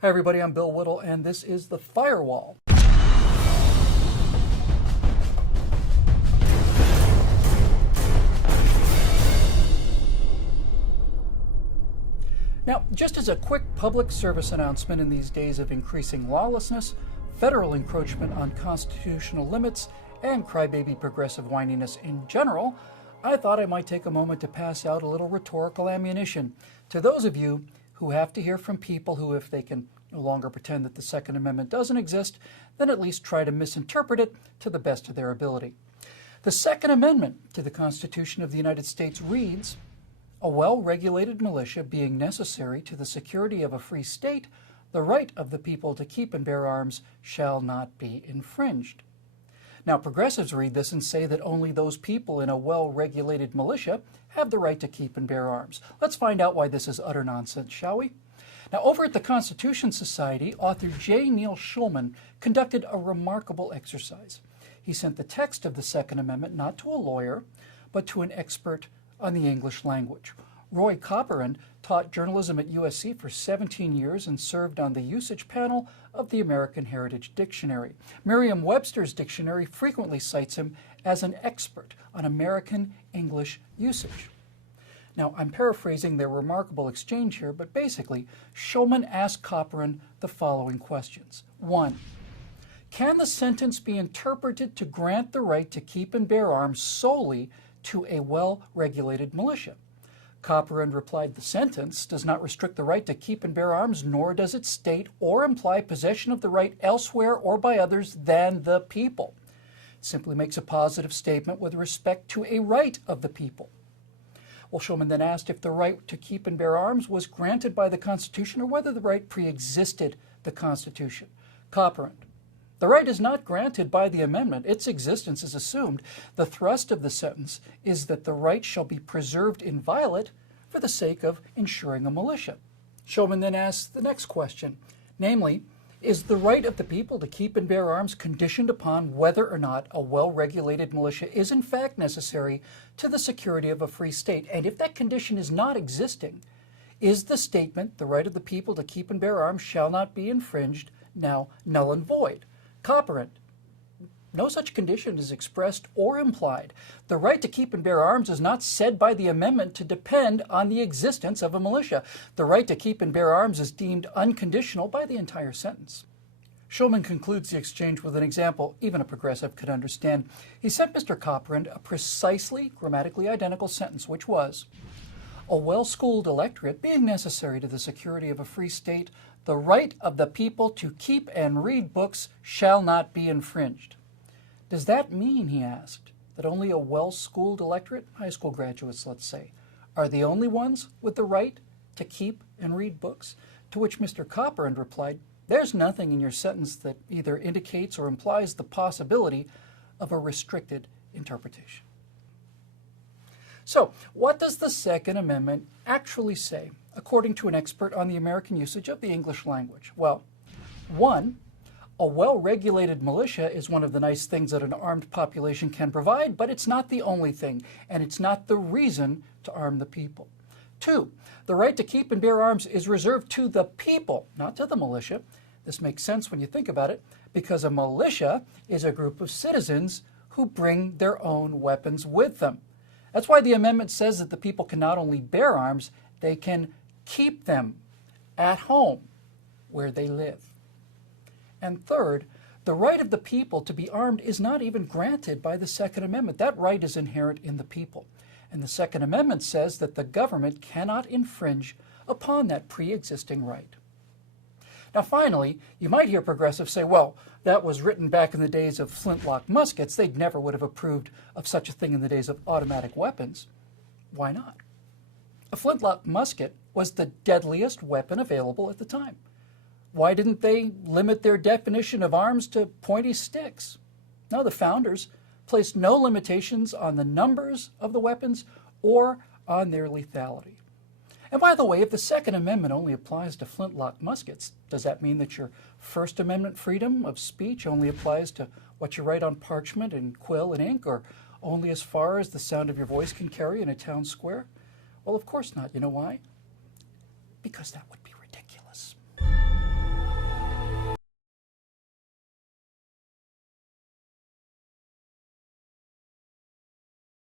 Hi everybody, I'm Bill Whittle and this is The Firewall. Now, just as a quick public service announcement in these days of increasing lawlessness, federal encroachment on constitutional limits, and crybaby progressive whininess in general, I thought I might take a moment to pass out a little rhetorical ammunition to those of you who have to hear from people who, if they can no longer pretend that the Second Amendment doesn't exist, then at least try to misinterpret it to the best of their ability. The Second Amendment to the Constitution of the United States reads, "A well-regulated militia being necessary to the security of a free state, the right of the people to keep and bear arms shall not be infringed." Now, progressives read this and say that only those people in a well-regulated militia have the right to keep and bear arms. Let's find out why this is utter nonsense, shall we? Now, over at the Constitution Society, author J. Neil Schulman conducted a remarkable exercise. He sent the text of the Second Amendment not to a lawyer, but to an expert on the English language. Roy Copperand taught journalism at USC for 17 years and served on the usage panel of the American Heritage Dictionary. Merriam-Webster's dictionary frequently cites him as an expert on American English usage. Now, I'm paraphrasing their remarkable exchange here, but basically, Schulman asked Copperand the following questions. 1. Can the sentence be interpreted to grant the right to keep and bear arms solely to a well-regulated militia? Copperand replied, the sentence does not restrict the right to keep and bear arms, nor does it state or imply possession of the right elsewhere or by others than the people. It simply makes a positive statement with respect to a right of the people. Well, Schulman then asked if the right to keep and bear arms was granted by the Constitution or whether the right pre-existed the Constitution. Copperand: the right is not granted by the amendment. Its existence is assumed. The thrust of the sentence is that the right shall be preserved inviolate for the sake of ensuring a militia. Schulman then asked the next question, namely, is the right of the people to keep and bear arms conditioned upon whether or not a well-regulated militia is in fact necessary to the security of a free state? And if that condition is not existing, is the statement, the right of the people to keep and bear arms shall not be infringed, now null and void? Copperand: no such condition is expressed or implied. The right to keep and bear arms is not said by the amendment to depend on the existence of a militia. The right to keep and bear arms is deemed unconditional by the entire sentence. Schulman concludes the exchange with an example even a progressive could understand. He sent Mr. Copperand a precisely grammatically identical sentence, which was, "A well-schooled electorate being necessary to the security of a free state, the right of the people to keep and read books shall not be infringed." Does that mean, he asked, that only a well-schooled electorate, high school graduates let's say, are the only ones with the right to keep and read books? To which Mr. Copperand replied, there's nothing in your sentence that either indicates or implies the possibility of a restricted interpretation. So, what does the Second Amendment actually say, according to an expert on the American usage of the English language? Well, 1, a well-regulated militia is one of the nice things that an armed population can provide, but it's not the only thing, and it's not the reason to arm the people. 2, the right to keep and bear arms is reserved to the people, not to the militia. This makes sense when you think about it, because a militia is a group of citizens who bring their own weapons with them. That's why the amendment says that the people can not only bear arms, they can keep them at home where they live. And 3rd, the right of the people to be armed is not even granted by the Second Amendment. That right is inherent in the people. And the Second Amendment says that the government cannot infringe upon that pre-existing right. Now finally, you might hear progressives say, well, that was written back in the days of flintlock muskets. They never would have approved of such a thing in the days of automatic weapons. Why not? A flintlock musket was the deadliest weapon available at the time. Why didn't they limit their definition of arms to pointy sticks? No, the founders placed no limitations on the numbers of the weapons or on their lethality. And by the way, if the Second Amendment only applies to flintlock muskets, does that mean that your First Amendment freedom of speech only applies to what you write on parchment and quill and ink, or only as far as the sound of your voice can carry in a town square? Well, of course not. You know why? Because that would be